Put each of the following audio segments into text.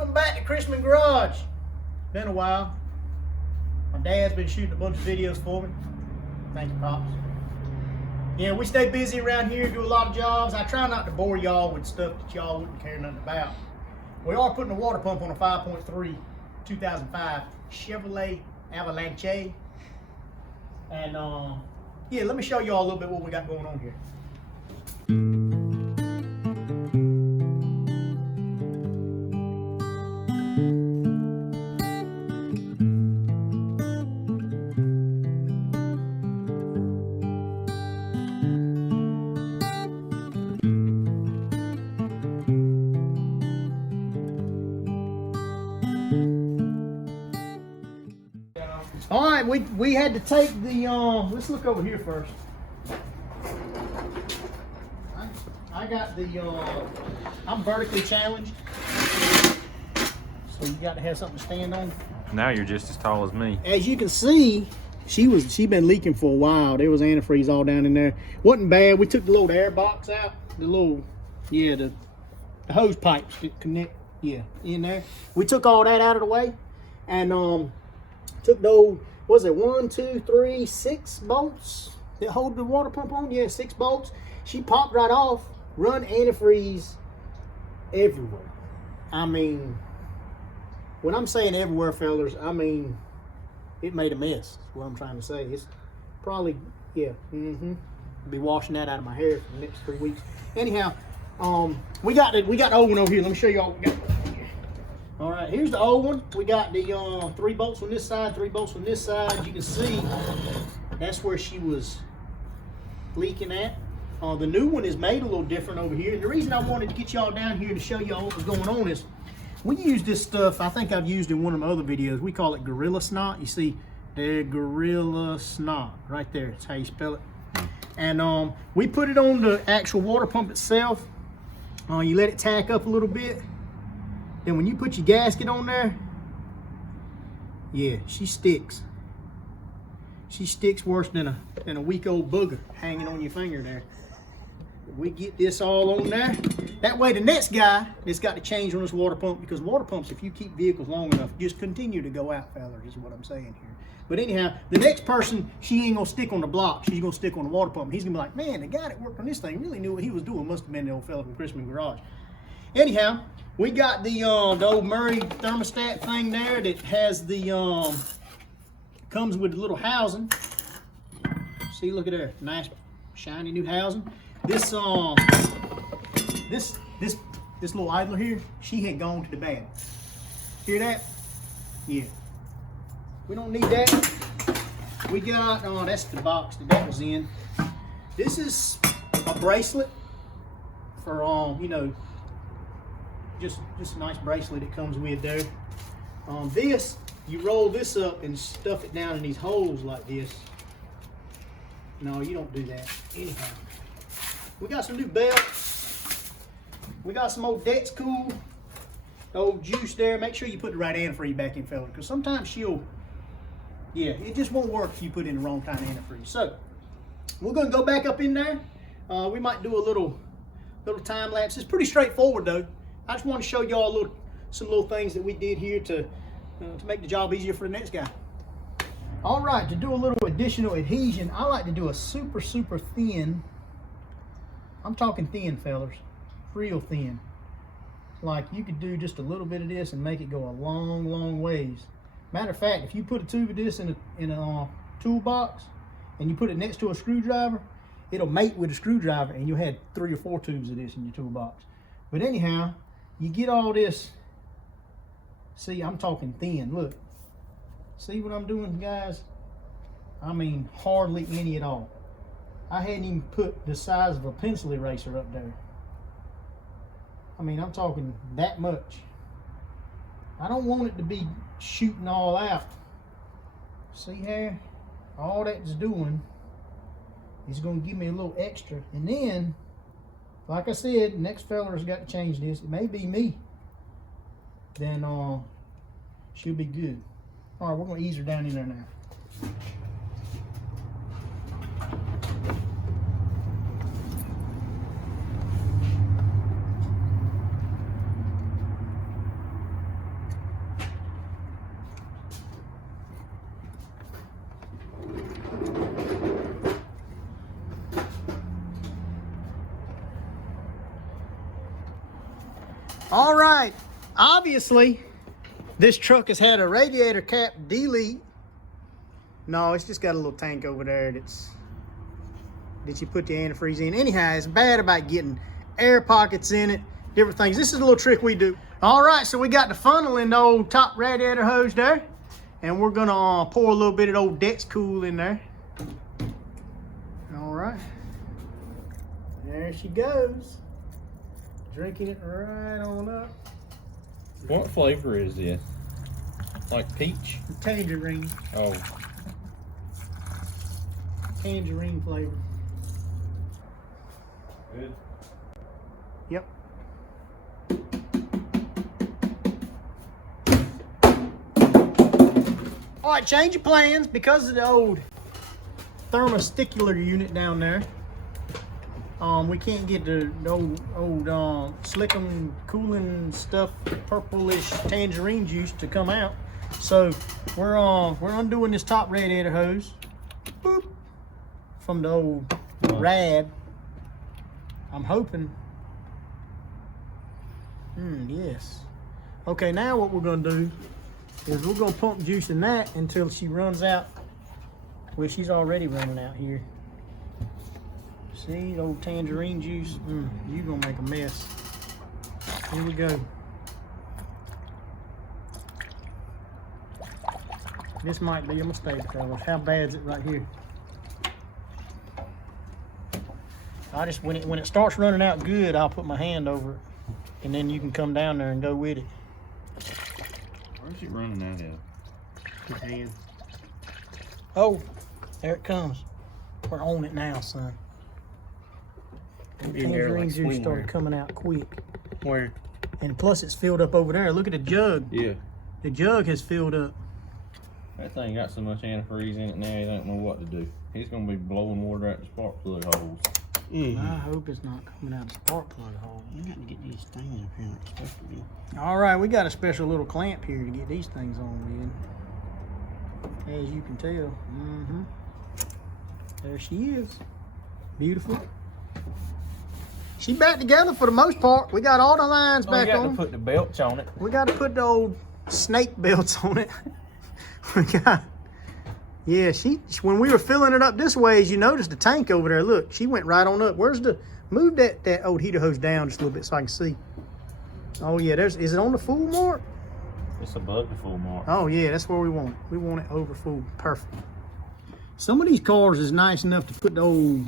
Welcome back to Chrisman Garage. Been a while. My dad's been shooting a bunch of videos for me. Thank you, Pops. Yeah, we stay busy around here, do a lot of jobs. I try not to bore y'all with stuff that y'all wouldn't care nothing about. We are putting a water pump on a 5.3 2005 Chevrolet Avalanche. And yeah, let me show y'all a little bit what we got going on here. All right, we had to take the, let's look over here first. I got the, I'm vertically challenged. So you got to have something to stand on. Now you're just as tall as me. As you can see, she been leaking for a while. There was antifreeze all down in there. Wasn't bad. We took the little air box out. The little, yeah, the hose pipes that connect, yeah, in there. We took all that out of the way. And, took those, was it 1, 2, 3, 6 bolts that hold the water pump on? Yeah, 6 bolts. She popped right off, run antifreeze everywhere. I mean, when I'm saying everywhere, fellas, I mean, it made a mess, is what I'm trying to say. It's probably, yeah, I'll be washing that out of my hair for the next 3 weeks. Anyhow, we got the old one over here. Let me show y'all what we got. All right, here's the old one. We got the 3 bolts on this side, 3 bolts on this side. You can see that's where she was leaking at. The new one is made a little different over here. And the reason I wanted to get y'all down here to show y'all what was going on is we use this stuff, I think I've used in one of my other videos. We call it Gorilla Snot. You see, there, Gorilla Snot, right there. That's how you spell it. And we put it on the actual water pump itself. You let it tack up a little bit. Then when you put your gasket on there, yeah, she sticks. She sticks worse than a week-old booger hanging on your finger there. We get this all on there. That way the next guy that's got to change on this water pump, because water pumps, if you keep vehicles long enough, just continue to go out, fellas, is what I'm saying here. But anyhow, the next person, she ain't gonna stick on the block, she's gonna stick on the water pump. He's gonna be like, man, the guy that worked on this thing really knew what he was doing. Must have been the old fella from Chrisman Garage. Anyhow, we got the old Murray thermostat thing there that has the, comes with the little housing. See, look at there, nice shiny new housing. This this little idler here, she had gone to the bad. Hear that? Yeah. We don't need that. We got, that's the box that was in. This is a bracelet for, you know, just a nice bracelet that comes with there. This, you roll this up and stuff it down in these holes like this. No, you don't do that. Anyhow, we got some new belts. We got some old Dex Cool, old juice there. Make sure you put the right antifreeze back in, fella, because sometimes she'll, yeah, it just won't work if you put in the wrong kind of antifreeze. So we're gonna go back up in there. We might do a little time lapse. It's pretty straightforward though. I just want to show y'all some little things that we did here to make the job easier for the next guy. All right, to do a little additional adhesion, I like to do a super thin. I'm talking thin, fellas, real thin. Like you could do just a little bit of this and make it go a long ways. Matter of fact, if you put a tube of this in a toolbox and you put it next to a screwdriver, it'll mate with a screwdriver and you'll have 3 or 4 tubes of this in your toolbox. But anyhow, you get all this, see, I'm talking thin, look. See what I'm doing, guys? I mean, hardly any at all. I hadn't even put the size of a pencil eraser up there. I mean, I'm talking that much. I don't want it to be shooting all out. See here? All that's doing is gonna give me a little extra. And then, like I said, next fella's got to change this. It may be me. Then she'll be good. All right, we're gonna ease her down in there now. All right, obviously, this truck has had a radiator cap delete. No, it's just got a little tank over there that you put the antifreeze in. Anyhow, it's bad about getting air pockets in it, different things. This is a little trick we do. All right, so we got the funnel in the old top radiator hose there, and we're gonna pour a little bit of old Dex Cool in there. All right, there she goes. Drinking it right on up. What flavor is this? Like peach? Tangerine. Oh. Tangerine flavor. Good. Yep. All right, change of plans because of the old thermosticular unit down there. We can't get the old slickum cooling stuff, purplish tangerine juice to come out. So we're undoing this top radiator hose. Boop. From the old rad. I'm hoping. Yes. Okay, now what we're gonna do is we're gonna pump juice in that until she runs out. Well, she's already running out here. See, the old tangerine juice. You're gonna make a mess. Here we go. This might be a mistake, fellas. How bad's it right here? I just when it starts running out good, I'll put my hand over it, and then you can come down there and go with it. Where's it running out of? His hand. Oh, there it comes. We're on it now, son. Tangerine juice started coming out quick. Where? And plus it's filled up over there. Look at the jug. Yeah. The jug has filled up. That thing got so much antifreeze in it now, he don't know what to do. He's gonna be blowing water out the spark plug holes. I hope it's not coming out of the spark plug hole. You got to get these things up here like it's supposed to be. All right, we got a special little clamp here to get these things on with. As you can tell. There she is. Beautiful. She back together for the most part. We got all the lines back got on. to put the belts on it. We got to put the old snake belts on it. We got, yeah, when we were filling it up this way, as you notice the tank over there, look, she went right on up. Where's the, move that old heater hose down just a little bit so I can see. Oh yeah, is it on the full mark? It's above the full mark. Oh yeah, that's where we want it. We want it over full, perfect. Some of these cars is nice enough to put the old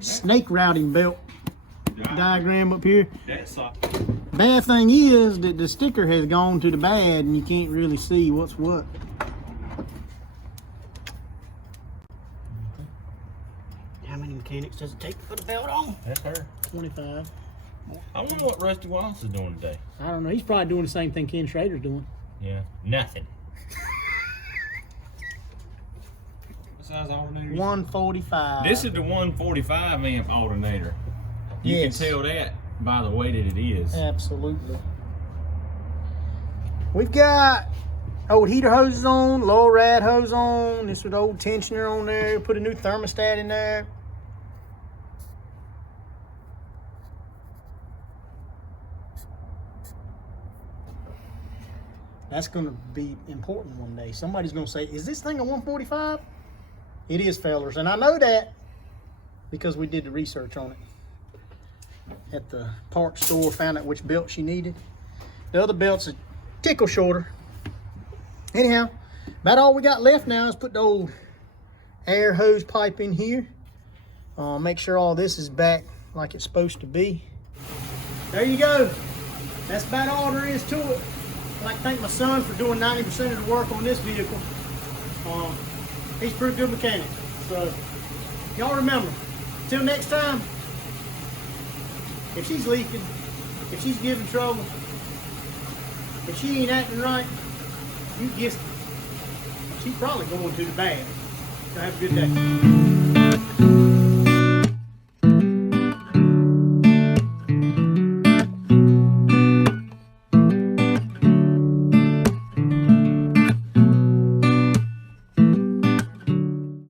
snake routing belt diagram up here. Bad thing is that the sticker has gone to the bad and you can't really see what's what. How many mechanics does it take to put a belt on? That's her. 25. I wonder what Rusty Wallace is doing today. I don't know. He's probably doing the same thing Ken Schrader's doing. Yeah, nothing. What size alternator? 145. This is the 145 amp alternator. You Yes. can tell that by the way that it is. Absolutely. We've got old heater hoses on, lower rad hose on. This with old tensioner on there. Put a new thermostat in there. That's going to be important one day. Somebody's going to say, is this thing a 145? It is, fellers. And I know that because we did the research on it. At the parts store, found out which belt she needed. The other belt's a tickle shorter. Anyhow, about all we got left now is put the old air hose pipe in here. Make sure all this is back like it's supposed to be. There you go. That's about all there is to it. I'd like to thank my son for doing 90% of the work on this vehicle. He's a pretty good mechanic. So, y'all remember, till next time, if she's leaking, if she's giving trouble, if she ain't acting right, you guessed it. She's probably going to the bad. So have a good day.